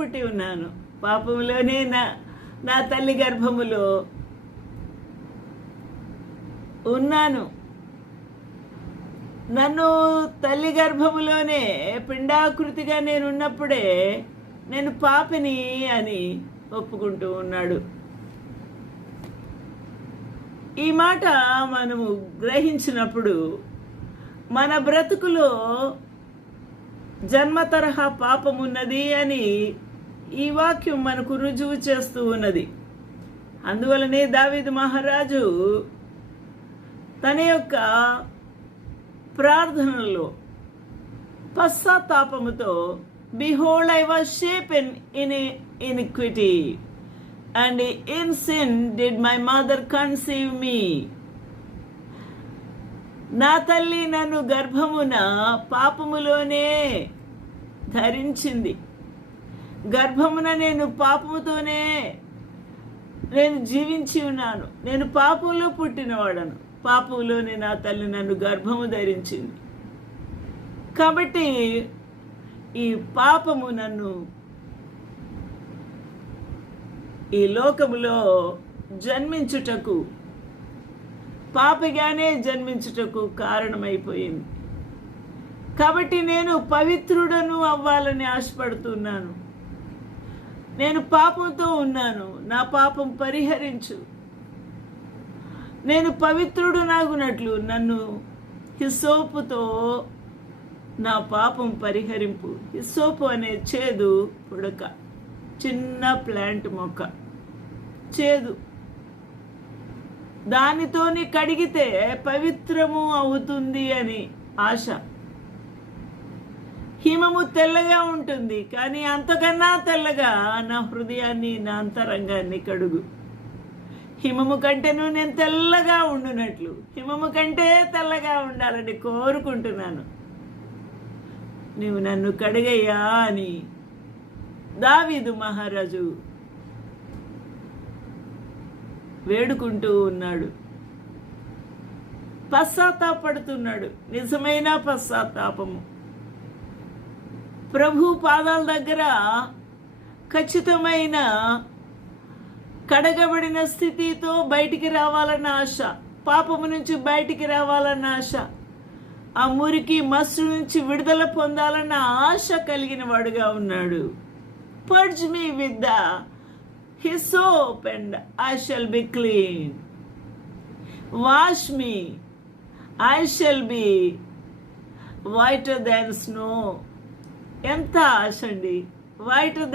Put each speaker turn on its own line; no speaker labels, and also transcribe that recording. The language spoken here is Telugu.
పుట్టి ఉన్నాను. పాపములోనే నా నా తల్లి గర్భములో ఉన్నాను. నన్ను తల్లి గర్భములోనే పిండాకృతిగా నేను ఉన్నప్పుడే నేను పాపిని అని ఒప్పుకుంటూ ఉన్నాడు. ఈ మాట మనము గ్రహించినప్పుడు మన బ్రతుకులో జన్మ తరహా పాపమున్నది అని ఈ వాక్యం మనకు రుజువు చేస్తూ ఉన్నది. అందువలనే దావీదు మహారాజు తన యొక్క ప్రార్థనలో పశ్చాత్తాపముతో behold I was shape in in iniquity and in sin did my mother conceive me నా తల్లి నన్ను గర్భమున పాపములోనే ధరించింది. గర్భమున నేను పాపముతోనే నేను జీవించి ఉన్నాను. నేను పాపంలో పుట్టినవాడను. పాపంలోనే నా తల్లి నన్ను గర్భము ధరించింది. కాబట్టి ఈ పాపము నన్ను ఈ లోకములో జన్మించుటకు పాపగానే జన్మించుటకు కారణమైపోయింది. కాబట్టి నేను పవిత్రుడను అవ్వాలని ఆశపడుతున్నాను. నేను పాపంతో ఉన్నాను. నా పాపం పరిహరించు. నేను పవిత్రుడు నాగునట్లు నన్ను హిసోపుతో నా పాపం పరిహరింపు. హిసోపు అనే చేదు పుడక చిన్న ప్లాంట్ మొక్క. చేదు. దానితోని కడిగితే పవిత్రము అవుతుంది అని ఆశ. హిమము తెల్లగా ఉంటుంది కానీ అంతకన్నా తెల్లగా నా హృదయాన్ని నా అంతరంగాన్ని కడుగు. హిమము కంటేను నేను తెల్లగా ఉండునట్లు. హిమము కంటే తెల్లగా ఉండాలని కోరుకుంటున్నాను. నువ్వు నన్ను కడిగయ్యా అని దావీదు మహారాజు వేడుకుంటూ ఉన్నాడు. పశ్చాత్తాపడుతున్నాడు. నిజమైన పశ్చాత్తాపము. ప్రభు పాదాల దగ్గర ఖచ్చితమైన కడగబడిన స్థితితో బయటికి రావాలన్న ఆశ పాపము నుంచి బయటికి రావాలన్న ఆశ ఆ మురికి మస్సు నుంచి విడుదల పొందాలన్న ఆశ కలిగిన వాడుగా ఉన్నాడు purge me with the his soap I I be clean wash me I I be be whiter than. ఎంత ఆశ అండి? వైటర్